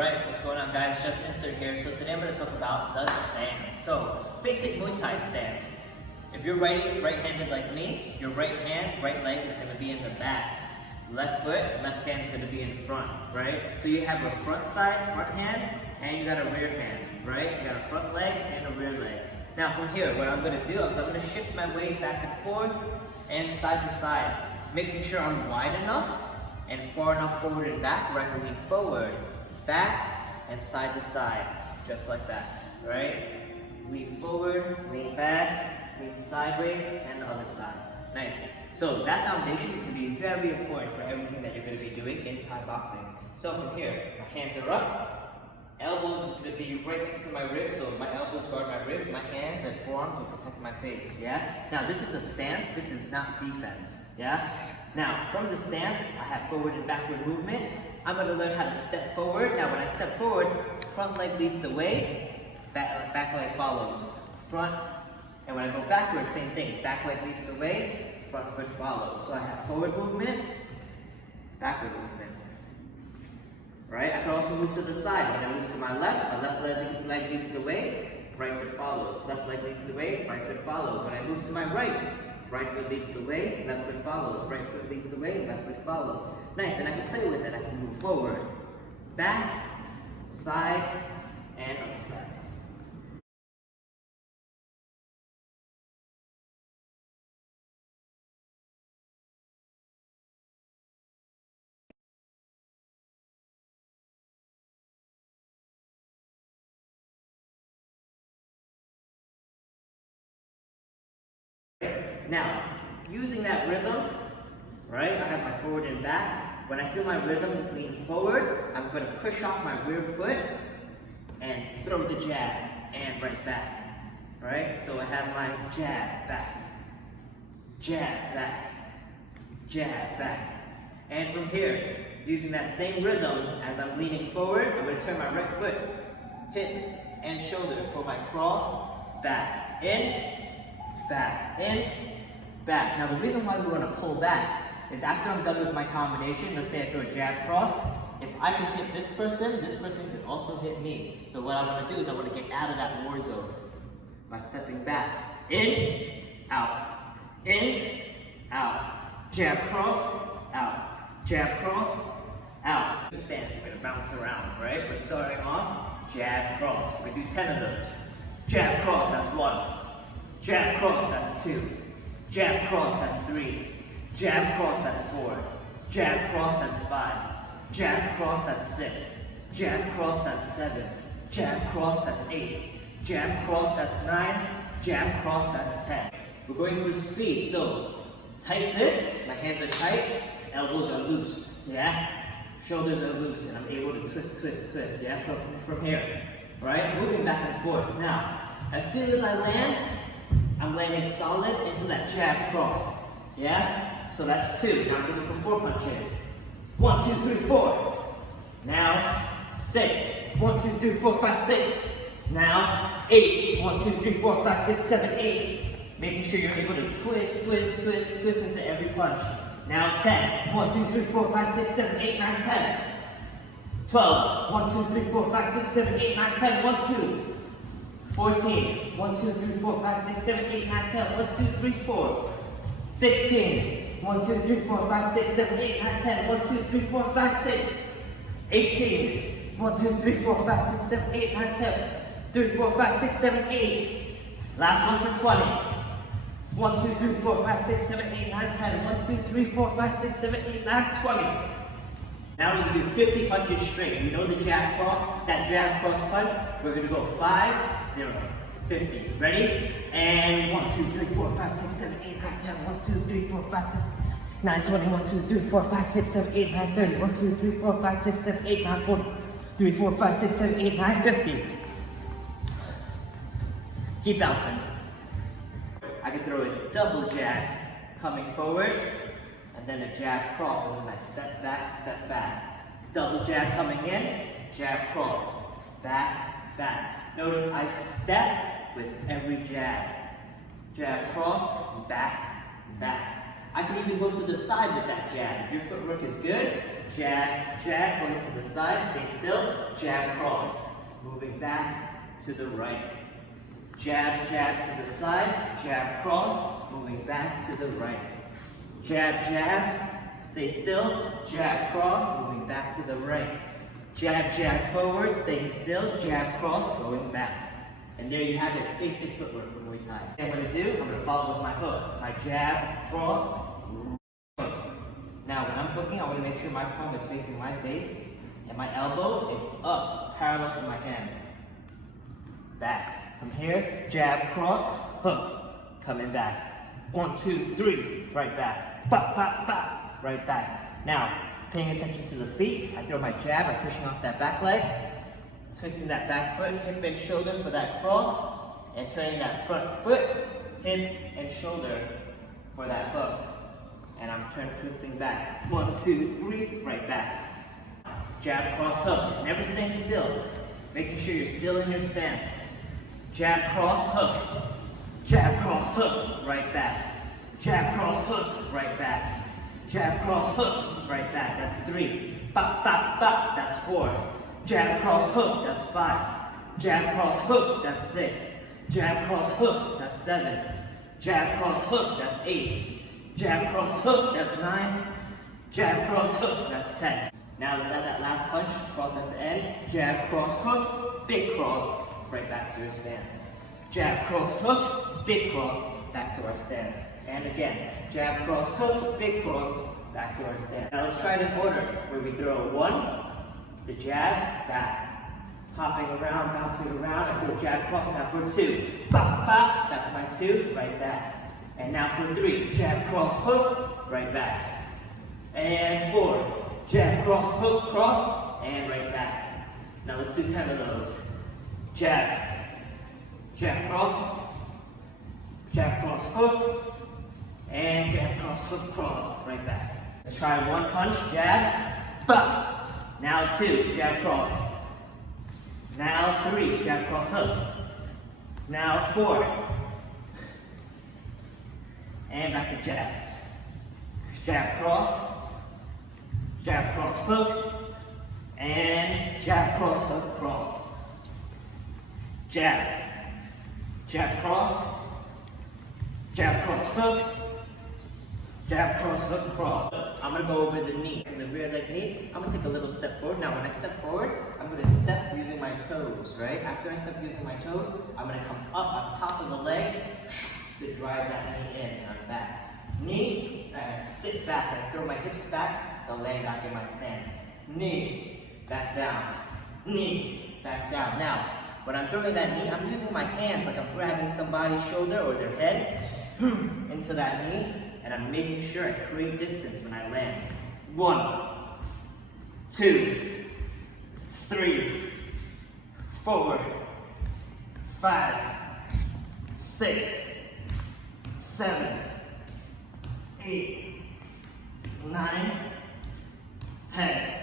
Alright, what's going on guys? Just Insert here. So today I'm going to talk about the stance. So, basic Muay Thai stance. If you're right-handed like me, your right leg is going to be in the back. Left foot, left hand is going to be in front, right? So you have a front hand, and you got a rear hand, right? You got a front leg and a rear leg. Now from here, what I'm going to do is I'm going to shift my weight back and forth and side to side, making sure I'm wide enough and far enough forward and back where I can lean forward, back, and side to side, just like that, right? Lean forward, lean back, lean sideways, and the other side. Nice. So that foundation is going to be very important for everything that you're going to be doing in Thai boxing. So from here, my hands are up, elbows is going to be right next to my ribs, so my elbows guard my ribs, my hands and forearms will protect my face, yeah? Now this is a stance, this is not defense, yeah? Now from the stance, I have forward and backward movement. I'm going to learn how to step forward. Now when I step forward, front leg leads the way, back leg follows. Front, and when I go backward, same thing, back leg leads the way, front foot follows. So I have forward movement, backward movement. Right? I can also move to the side. When I move to my left leg leads the way, right foot follows. Left leg leads the way, right foot follows. When I move to my right foot leads the way, left foot follows. Right foot leads the way, left foot follows. Nice, and I can play with it. I can move forward, back, side, and other side. Now, using that rhythm, right, I have my forward and back. When I feel my rhythm lean forward, I'm going to push off my rear foot and throw the jab and right back, right? So I have my jab back, jab back. And from here, using that same rhythm as I'm leaning forward, I'm going to turn my right foot, hip and shoulder for my cross, back, in, back, in, back. Now the reason why we want to pull back is after I'm done with my combination, let's say I throw a jab cross, if I can hit this person could also hit me. So what I want to do is I want to get out of that war zone by stepping back. In, out, jab cross, out, jab cross, out. Stance, we're going to bounce around, right? We're starting off, jab cross. We're going to do 10 of those. Jab cross, that's 1. Jab cross, that's 2. Jab cross, that's 3. Jab cross, that's 4. Jab cross, that's 5. Jab cross, that's 6. Jab cross, that's 7. Jab cross, that's 8. Jab cross, that's 9. Jab cross, that's 10. We're going for speed, so tight fist, my hands are tight, elbows are loose, yeah? Shoulders are loose, and I'm able to twist, yeah? From here, right? Moving back and forth. Now, as soon as I land, I'm landing solid into that jab cross, yeah? So that's 2. Now I'm looking for 4 punches. 1, 2, 3, 4. Now 6. 1, 2, 3, 4, 5, 6. Now 8. 1, 2, 3, 4, 5, 6, 7, 8. Making sure you're able to twist into every punch. Now 10. 1, 2, 3, 4, 5, 6, 7, 8, 9, 10. 12. 1, 2, 3, 4, 5, 6, 7, 8, 9, 10. 1, 2. 14. 1, 2, 3, 4, 5, 6, 7, 8, 9, 10. 1, 2, 3, 4. 16. 1, 2, 3, 4, 5, 6, 7, 8, 9, 10. 1, 2, 3, 4, 5, 6. 18. 1, 2, 3, 4, 5, 6, 7, 8, 9, 10. 3, 4, 5, 6, 7, 8. Last one for 20. 1, 2, 3, 4, 5, 6, 7, 8, 9, 10. 1, 2, 3, 4, 5, 6, 7, 8, 9, 20. Now we're going to do 50 punches straight. You know the jab cross, that jab cross punch? We're going to go 5, 0, 50. Ready? And 1, 2, 3, 4, 5, 6, 7, 8, 9, 10. 1, 2, 3, 4, 5, 6, 9, 20. 1, 2, 3, 4, 5, 6, 7, 8, 9, 30. 1, 2, 3, 4, 5, 6, 7, 8, 9, 40. 3, 4, 5, 6, 7, 8, 9, 50. Keep bouncing. I can throw a double jab coming forward, and then a jab cross, and then I step back. Double jab coming in, jab cross, back. Notice I step with every jab. Jab cross, back. I can even go to the side with that jab. If your footwork is good, jab, jab, going to the side, stay still, jab, cross, moving back to the right. Jab, jab to the side, jab, cross, moving back to the right. Jab, jab, stay still, jab, cross, moving back to the right. Jab, jab, forward, staying still, jab, cross, going back. And there you have it, basic footwork for Muay Thai. And what I'm going to do, I'm going to follow with my hook. My jab, cross, hook. Now when I'm hooking, I want to make sure my palm is facing my face and my elbow is up, parallel to my hand. Back. From here, jab, cross, hook. Coming back. 1, 2, 3. Right back. Bop, bop, bop. Right back. Now, paying attention to the feet, I throw my jab, I'm pushing off that back leg. Twisting that back foot, hip and shoulder for that cross, and turning that front foot, hip and shoulder for that hook. And I'm twisting back. 1, 2, 3, right back. Jab, cross, hook. Never staying still. Making sure you're still in your stance. Jab, cross, hook. Jab, cross, hook, right back. Jab, cross, hook, right back. Jab, cross, hook, right back. That's 3. Bop, bop, bop. That's 4. Jab, cross, hook, that's 5. Jab, cross, hook, that's 6. Jab, cross, hook, that's 7. Jab, cross, hook, that's 8. Jab, cross, hook, that's 9. Jab, cross, hook, that's 10. Now let's add that last punch, cross at the end. Jab, cross, hook, big cross, right back to your stance. Jab, cross, hook, big cross, back to our stance. And again, jab, cross, hook, big cross, back to our stance. Now let's try it in order, where we throw 1, the jab, back. Hopping around, bouncing around, I throw jab, cross, now for 2. Bop, bop, that's my 2, right back. And now for 3, jab, cross, hook, right back. And 4, jab, cross, hook, cross, and right back. Now let's do 10 of those. Jab, jab, cross, hook, and jab, cross, hook, cross, right back. Let's try 1 punch, jab, bop. Now 2, jab, cross. Now 3, jab, cross, hook. Now 4. And back to jab. Jab, cross, hook, and jab, cross, hook, cross. Jab, jab, cross, hook, jab, cross, hook, cross. I'm going to go over the knee. So the rear leg knee, I'm going to take a little step forward. Now when I step forward, I'm going to step using my toes, right? After I step using my toes, I'm going to come up on top of the leg to drive that knee in and I'm back. Knee, and I sit back and I throw my hips back to land back in my stance. Knee, back down. Knee, back down. Now, when I'm throwing that knee, I'm using my hands like I'm grabbing somebody's shoulder or their head into that knee. And I'm making sure I create distance when I land. 1, 2, 3, 4, 5, 6, 7, 8, 9, 10.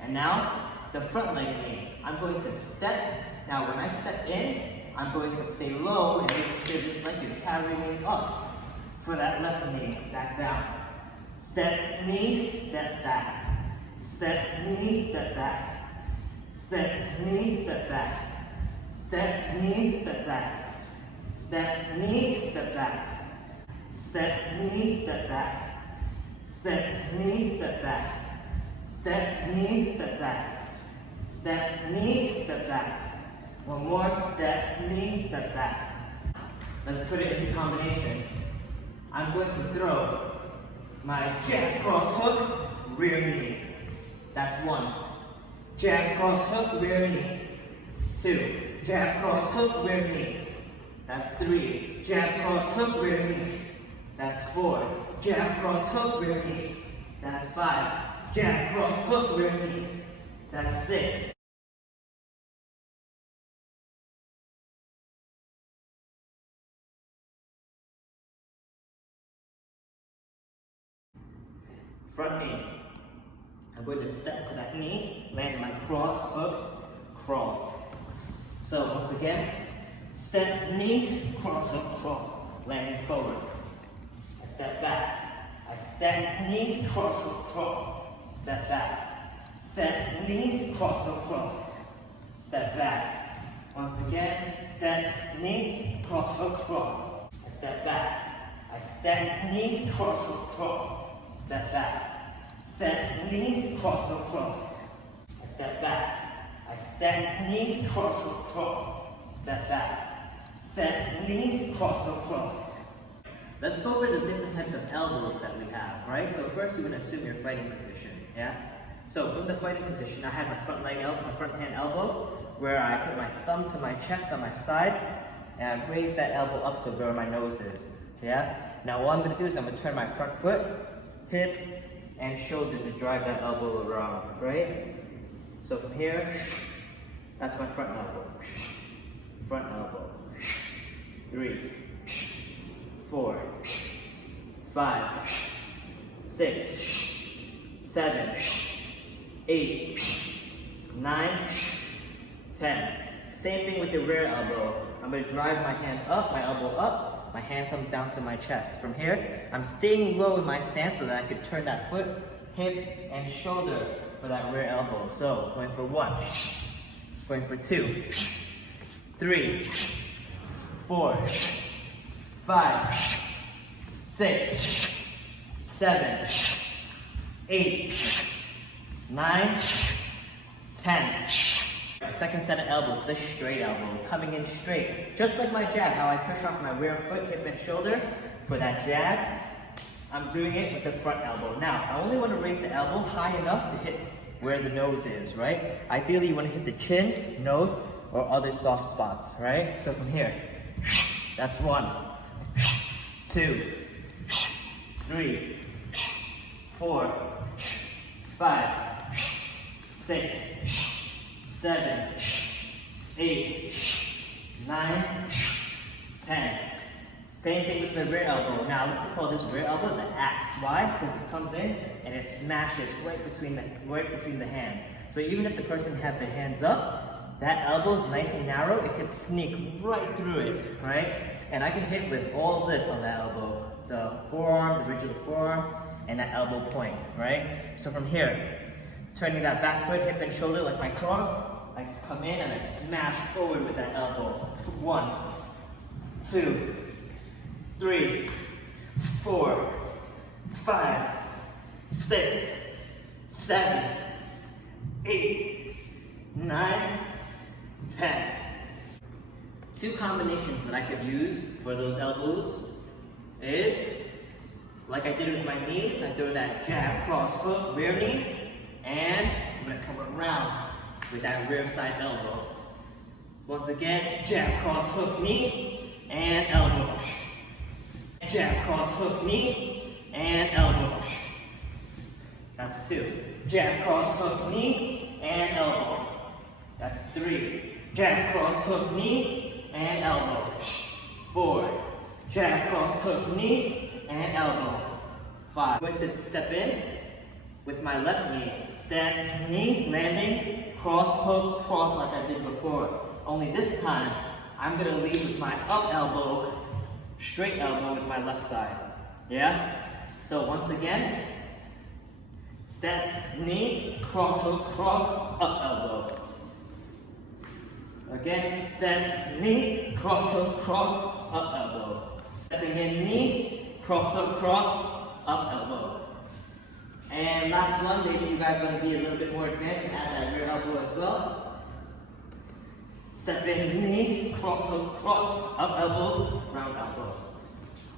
And now, the front leg knee. I'm going to step. Now, when I step in, I'm going to stay low and make sure this leg is carrying me up. For that left knee, back down. Step, knee, step back. Step, knee, step back. Step, knee, step back. Step, knee, step back. Step, knee, step back. Step, knee, step back. Step, knee, step back. Step, knee, step back. Step, knee, step back. One more, step, knee, step back. Let's put it into combination. I'm going to throw my jab, cross, hook, rear knee. That's 1. Jab, cross, hook, rear knee. 2. Jab, cross, hook, rear knee. That's 3. Jab, cross, hook, rear knee. That's 4. Jab, cross, hook, rear knee. That's 5. Jab, cross, hook, rear knee. That's 6. Front knee. I'm going to step to that knee, land my cross, hook, cross. So once again, step, knee, cross, hook, cross, landing forward. I step back. I step, knee, cross, hook, cross. step back, step, knee, cross hook, cross, step back. Once again, step, knee, cross hook, cross, I step back, I step, knee, cross hook, cross, step back, step, knee, cross hook, cross, I step back, I step, knee, cross hook, cross, step back, step, knee, cross hook, cross. Let's go over the different types of elbows that we have, right? So first you're going to assume your fighting position, yeah? So from the fighting position, I had my front leg elbow, my front hand elbow, where I put my thumb to my chest on my side, and I raise that elbow up to where my nose is, yeah? Now what I'm going to do is I'm going to turn my front foot, hip, and shoulder to drive that elbow around, right? So from here, that's my front elbow, 3, 4, 5, 6, 7, 8, 9, 10. Same thing with the rear elbow. I'm going to drive my hand up, my elbow up, my hand comes down to my chest. From here, I'm staying low in my stance so that I could turn that foot, hip, and shoulder for that rear elbow. So, going for 1, going for 2, 3, 4, 5, 6, 7, 8, 9, 10. Second set of elbows, the straight elbow, coming in straight. Just like my jab, how I push off my rear foot, hip, and shoulder for that jab, I'm doing it with the front elbow. Now, I only want to raise the elbow high enough to hit where the nose is, right? Ideally, you want to hit the chin, nose, or other soft spots, right? So from here, that's 1, 2, 3, 4, 5, 6, 7, 8, 9, 10. Same thing with the rear elbow. Now I like to call this rear elbow the axe. Why? Because it comes in and it smashes right between the hands. So even if the person has their hands up, that elbow is nice and narrow. It could sneak right through it, right? And I can hit with all this on that elbow. The forearm, the ridge of the forearm, and that elbow point, right? So from here, turning that back foot, hip and shoulder like my cross, I come in and I smash forward with that elbow. 1, 2, 3, 4, 5, 6, 7, 8, 9, 10. 2 combinations that I could use for those elbows is, like I did with my knees, I throw that jab, cross, hook, rear knee, and I'm going to come around with that rear side elbow. Once again, jab, cross, hook, knee, and elbow. Jab, cross, hook, knee, and elbow. That's 2. Jab, cross, hook, knee, and elbow. That's 3. Jab, cross, hook, knee, and elbow. 4. Jab, cross, hook, knee, and elbow. 5. I'm going to step in with my left knee. Step, knee, landing, cross, hook, cross like I did before. Only this time, I'm going to lead with my up elbow, straight elbow with my left side. Yeah? So once again, step, knee, cross, hook, cross, up elbow. Again, step, knee, cross, hook, cross, up elbow. Stepping in, knee, cross, hook, cross, up elbow. And last one, maybe you guys want to be a little bit more advanced and add that rear elbow as well. Step in, knee, cross, hook, cross, up elbow, round elbow.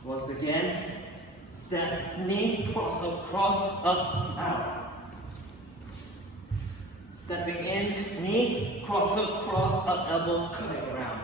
Once again, step, knee, cross, hook, cross, up, out. Stepping in, knee, cross, hook, cross, up elbow, coming around.